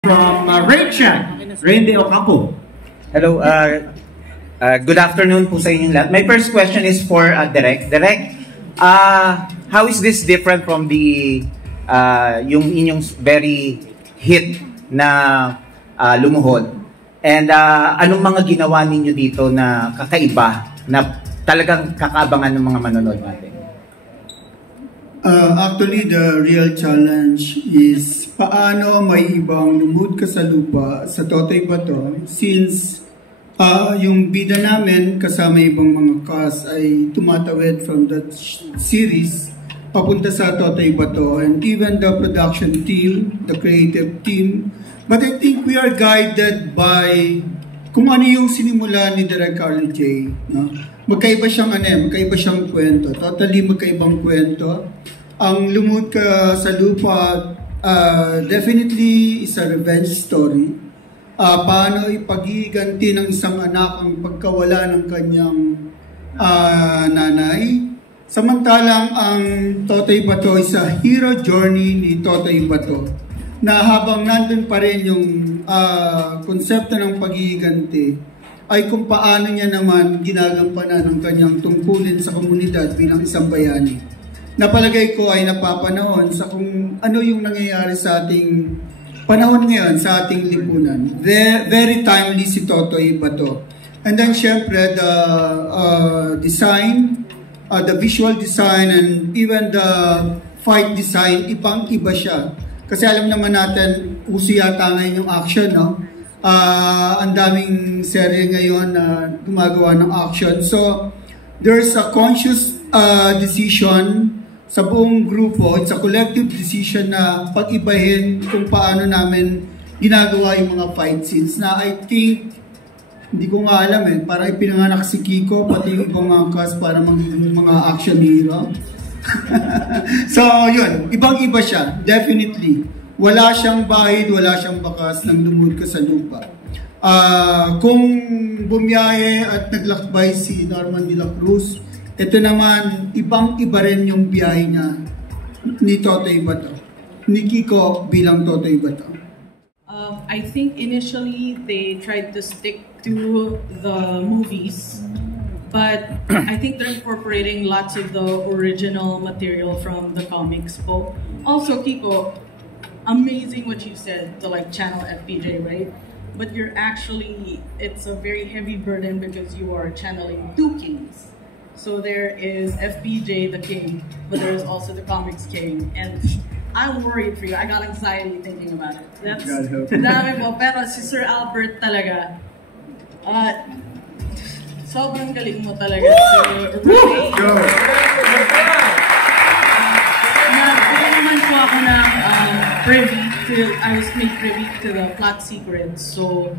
From Rain de Ocampo. Hello, good afternoon po sa inyong lahat. My first question is for Direk. Direk, how is this different from the yung inyong very hit na Lumuhod? And anong mga ginawa ninyo dito na kakaiba na talagang kakaabangan ng mga manonood natin? Actually, the real challenge is paano may ibang Lumuhod Ka sa Lupa sa Totoy Bato since yung bida namin kasama ibang mga cast ay tumatawid from that series papunta sa Totoy Bato, and even the production team, the creative team. But I think we are guided by kung ano yung sinimula ni Direk Carlo J. No? Magkaiba siyang kwento. Totally magkaibang kwento. Ang Lumuhod Ka sa Lupa definitely is a revenge story. Paano ipagiganti ng isang anak ang pagkawala ng kanyang nanay. Samantalang ang Totoy Bato is a hero journey ni Totoy Bato na habang nandun pa rin yung konsepto ng pagiganti ay kung paano niya naman ginagampanan ang kanyang tungkulin sa komunidad bilang isang bayani. Napalagay ko ay napapanahon sa kung ano yung nangyayari sa ating panahon ngayon, sa ating lipunan. Very timely si Totoy Bato. And then syempre the design, the visual design, and even the fight design, ibang-iba siya. Kasi alam naman natin, uso yata ngayon yung action, no? Ang daming serye ngayon na gumagawa ng action. So, there's a conscious decision sa buong grupo. It's a collective decision na pag-ibahin kung paano namin ginagawa yung mga fight scenes na I think, hindi ko nga alam para ipinanganak si Kiko, pati yung ibang mga cast para maging mga action hero. So, yun. Ibang-iba siya. Definitely. Wala siyang bahid, wala siyang bakas ng Lumuhod Ka sa Lupa. Kung bumiyahe at naglakbay si Norman de la Cruz, ito naman, ibang-iba rin yung biyahe niya ni Totoy Bato. Ni Kiko bilang Totoy Bato. I think initially they tried to stick to the movies, but I think they're incorporating lots of the original material from the comics book. Also, Kiko, amazing what you said to like channel FPJ, right? But you're actually, it's a very heavy burden because you are channeling two kings. So there is FPJ, the king, but there's also the comics king. And I'm worried for you. I got anxiety thinking about it. That's dami mo. Pero si Sir Albert talaga, sobrang galing mo talaga. Naman po ako ng I was made privy to the plot secrets. So,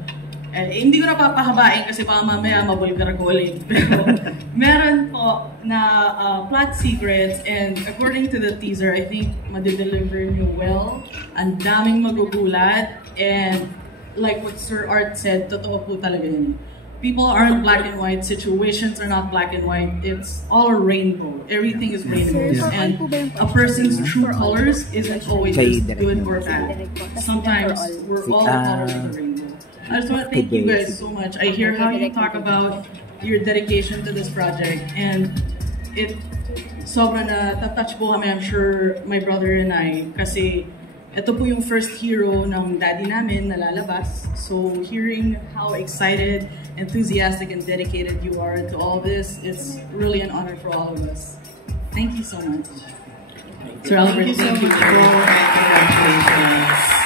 hindi ko na papahabain kasi baka mamaya mabulgar ko ulit. Pero meron po na plot secrets, and according to the teaser, I think madideliver nyo well. Ang daming magugulat, and like what Sir Art said, totoo po talaga yun. People aren't black and white, situations are not black and white, it's all a rainbow. Everything is rainbows, and a person's true colors isn't always just good or bad. Sometimes we're all the colors of the rainbow. I just want to thank you guys so much. I hear how you talk about your dedication to this project, and it sobrang na-touch po kami, I'm sure, my brother and I, kasi ito po yung first hero ng daddy namin na lalabas. So hearing how excited, enthusiastic, and dedicated you are to all this, it's really an honor for all of us. Thank you so much. Sir Albert, thank you. Congratulations.